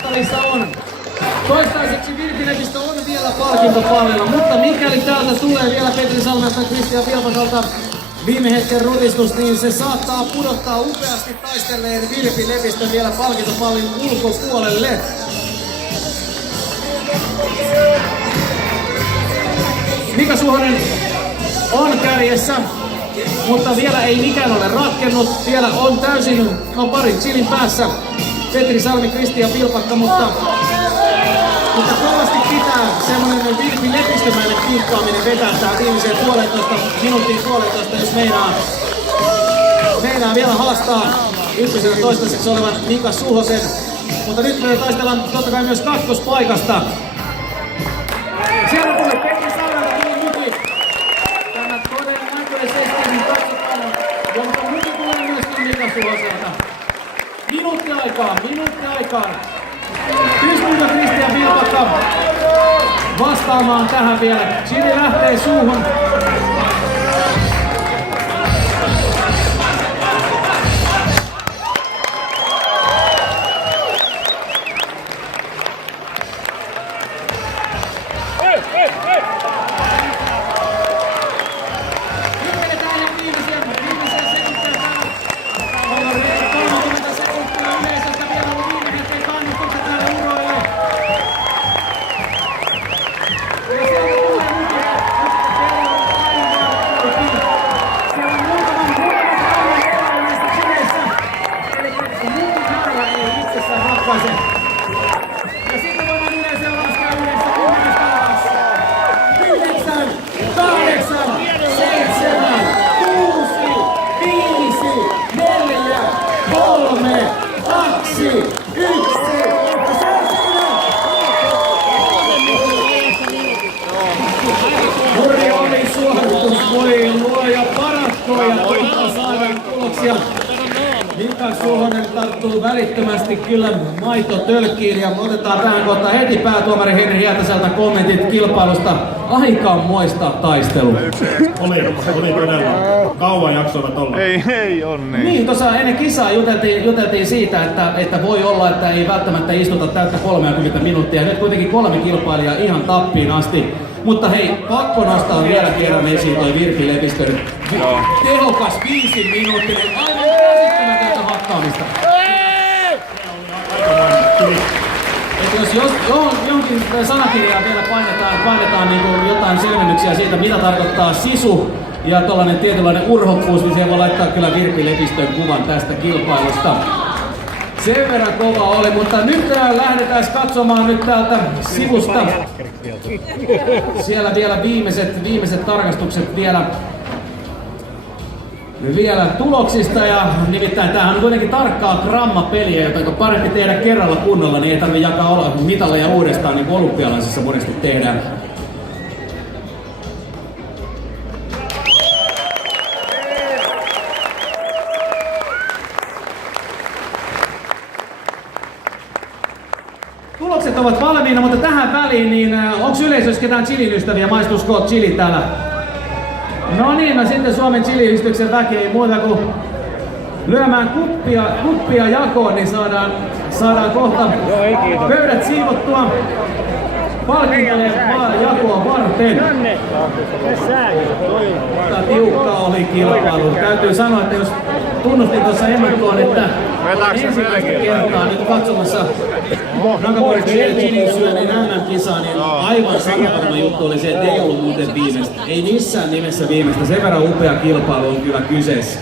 Salissa on. Toistaiseksi Virpi-Lepistö on vielä palkintopallilla, mutta mikäli täältä tulee vielä Petri Salmelta ja Kristian Vilpasalta viime hetken rutistus, niin se saattaa pudottaa upeasti taistelleen Virpi-Lepistö vielä palkintopallin ulkopuolelle. Mika Suhonen on kärjessä, mutta vielä ei mikään ole ratkennut. Vielä on täysin pari chilin päässä Petri Salmi, Kristian Vilpakka, mutta kovasti pitää semmonen Virpi-Lepistömäinen kimppaaminen vetää tähän viimeiseen minuuttiin puolentoista, jos meinaa vielä haastaa ykkösenä toistaiseksi olevan Mika Suhosen. Mutta nyt me taistellaan totta kai myös kakkospaikasta. Siellä tuli Petri Salmelta tuli muki. Tämä todennäköisesti niin katsotaan, jonka muki tulee myöskin Mika Suhoselta. Minuutti aikaa. Pystyykö Kristian Vilpakka vastaamaan tähän vielä? Chili lähtee suuhun. Ja sitten voidaan yleisöä laskea 9, 8, 7, 6, 5, 4, 3, 2, 1. Hurja oli suoritus, voi luoja paratkoja ja kohta saadaan tuloksia. Mika Suhonen tarttuu välittömästi kyllä maitotölkkiin ja otetaan tähän kohtaan heti päätuomari Henri Hietaselta kommentit kilpailusta. Aikamoista taistelua. Oli todella. Kauan jaksoivat olla. Ei onni. Niin, tuossa ennen kisaa juteltiin siitä, että voi olla, että ei välttämättä istuta täyttä 30 minuuttia. Nyt kuitenkin 3 kilpailijaa ihan tappiin asti. Mutta hei, pakko nostaa vielä kerran esiin toi Virpi-Lepistön tehokas 5 minuuttinen, aivan käsittämätöntä hakkaamista. Jos jonkin sanakirjaa vielä painetaan niin jotain selvennyksiä siitä, mitä tarkoittaa sisu ja tollanen tietynlainen urhokkuus, niin se voi laittaa kyllä Virpi-Lepistön kuvan tästä kilpailusta. Sen verran kova oli, mutta nyt lähdetään katsomaan nyt täältä sivusta. Siellä vielä viimeiset tarkastukset vielä tuloksista, ja nimittäin tämähän on kuitenkin tarkkaa grammapeliä, joten parempi tehdä kerralla kunnolla, niin ei tarvitse jakaa mitalleja uudestaan, niin kuin olympialaisissa monesti tehdään. Tulokset ovat valmiina, mutta tähän väliin, niin onko yleisössä ketään chilin ystäviä? Maistuuko chili täällä? No niin, no sitten Suomen chili-yhdistyksen väki ei muuta kuin lyömään kuppia jakoon, niin saadaan kohta pöydät siivottua palkintojen jakoa varten. Mutta tiukka oli kilpailu. Täytyy sanoa, että jos tunnustin tuossa ennakkoon, että ensimmäistä kertaa nyt katsomassa Rakavuoren chilin syönnin MM-kisaa, niin aivan sanavarma juttu oli se, että ei ollut muuten viimeistä. Ei missään nimessä viimeistä. Sen verran upea kilpailu on kyllä kyseessä.